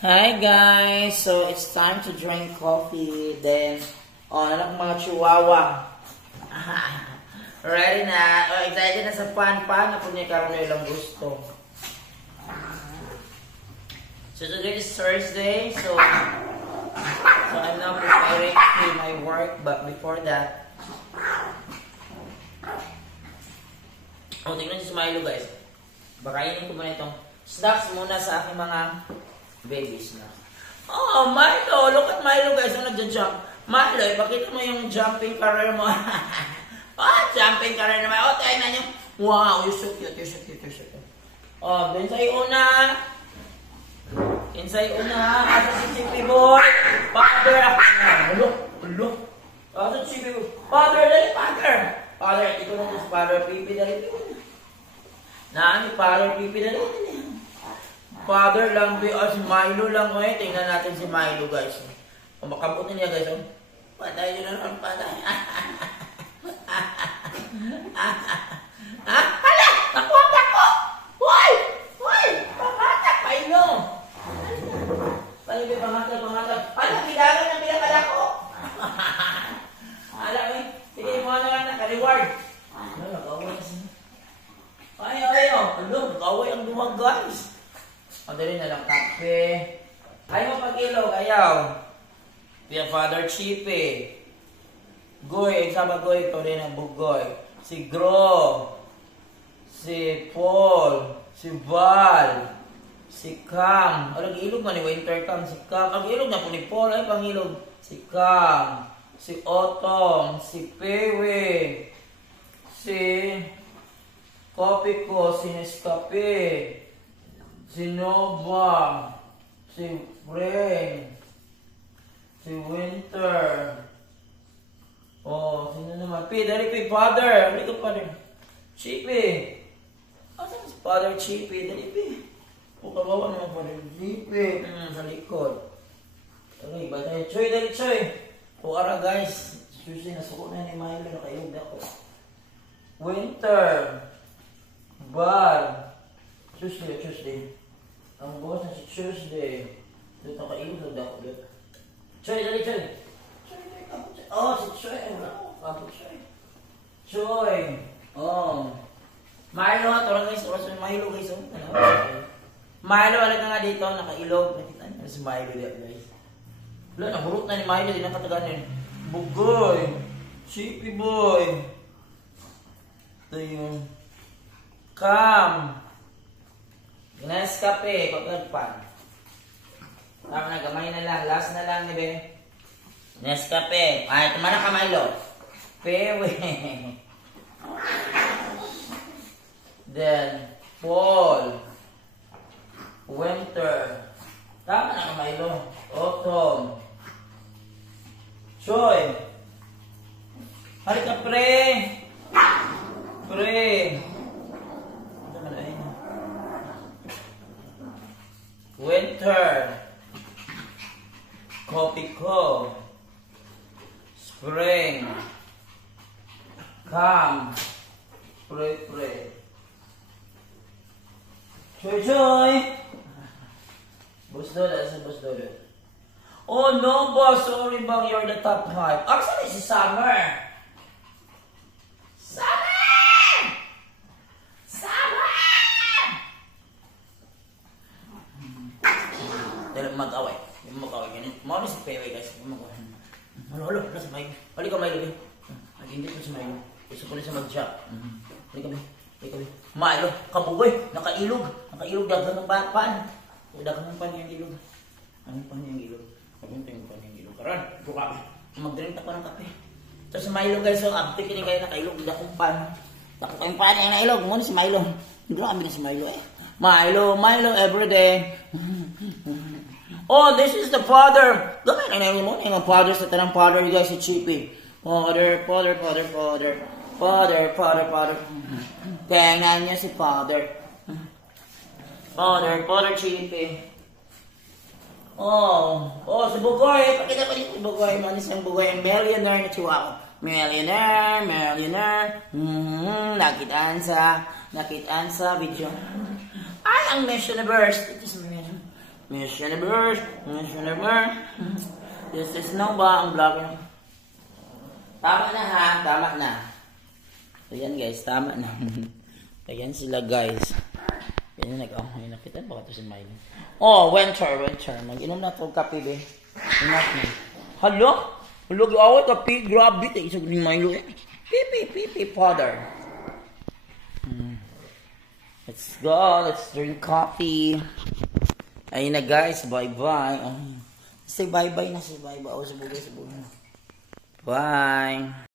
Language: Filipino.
Hi guys! So it's time to drink coffee. Then, anak mga chihuahua. Ready na? Excited na sa pan-pan. Ako niya karoon na ilang gusto. So today is Thursday. So I'm now preparing to my work. But before that, tingnan niyo si Milo guys. Bakainin ko muna itong snacks muna sa aking mga babies na. Oh, Milo! Look at Milo guys, ang nagja-jump. Milo, ipakita mo yung jumping career mo. Jumping career naman. Tingnan nyo. Wow, you're so cute, you're so cute, you're so cute. Then sa una. Inside una. Asa si Chippy Boy. Father, ako na. Look. Asa si Chippy Boy. Father, dali, Father. Father, ito na si Father Pipi, dali. Naan ni Father Pipi, dali. Father lang, si Milo lang. Tingnan natin si Milo, guys. Makabuti niya, guys. Patay nyo na naman, patay. Hala! Nakuha ko! Hoy! Pangatak, Milo! Palibi, pangatak. Hala, bidagan ng pinakala ko! Hala, sige mo naman naka-reward. Ano, nag-away kasi. Ayaw. Nag-away ang duwag, guys. Dali na lang kape. Ayaw pag-ilog, ayaw. Pia Father Chippy. Goy, sama Goy, ito rin ang bugoy. Si Gro. Si Paul. Si Val. Si Cam. Ilog man ni Winter Cam. Si Cam. Ilog na po ni Paul. Ay, pangilog. Si Cam. Si Otong. Si Pewe. Si Kopiko. Si Nescape. Si Nova, si Frank, si Winter. Sino naman? Dali P, Father. Dali ka, Father. Chippy. Asan si Father Chippy? Dali P. Kawawa naman, Father Chippy. Sa likod. Okay, ba tayo? Choy, dali, Choy. Ara, guys. Tuesday, nasuko na ni Milo. Nakayog na ko. Winter. Bal. Tuesday. Ang boss na si Tuesday. Dito nakailog na ako. Choy, dali, Choy. Si Choy. Wala ko. Choy. Milo nga. Ito lang guys. Milo guys. Milo, alam ka nga dito. Nakailog. Nakita niyo si Milo dito guys. Wala, nahurot na ni Milo. Di na kataganin. Bugoy. Chippy Boy. Ito yung Cam. Nescafe, pagkagpan. Tama na, gamay na lang. Last na lang, nibe. Nescafe. Tumana ka, Milo. Pewe. Then, Paul. Winter. Tama na ka, Milo. Autumn. Choy. Halika, pre. Winter, Kopiko, Spring, Cam, Pre. Choy. Boss Dodo. Oh no, boss. Sorry bang, you're the top 5. Actually, si Summer. Mag-away. Ganun. Mawala si Pewe guys. Halo. Si Milo. Halika Milo. Nag-indit mo si Milo. Gusto ko rin siya mag-jump. Halika Milo. Kabugoy. Nakailog. Dagan ng pan. Dagan ng pan yung ilog. Anong pan yung ilog? Karan. Buka. Mag-drink ako ng kape. Ito si Milo guys. Abti kini kayo nakailog. Dagang pan. Dagang pan yung nailog. Muna si Milo. Grabe na si Milo Milo everyday. This is the father. Gamay na namin mo. Yung father sa tanang father, you guys, si Chippy. Father. Tingnan niyo si father. Father Chippy. Si Bugoy. Pakita ko dito si Bugoy. Manis ang Bugoy. Millionaire na chihuahua. Millionaire. Nakitaan sa video. Ay, ang Miss Universe. Ito si Miss. Miss Universe. This is Nova, ang vlogger. Tama na ha, tama na. Ayan guys, tama na. Ayan sila guys. Ayan nakita ba ito si Miley? Oh, winter. Mag-inom na ito kape, be. Enough na. Hala? Hala, away kape. Grabe, tayo isang ni Milo eh. Pipi, father. Let's go. Let's drink coffee. Ayun na guys. Bye-bye. Say bye-bye na. Say bye-bye. Oh, sabugay. Bye.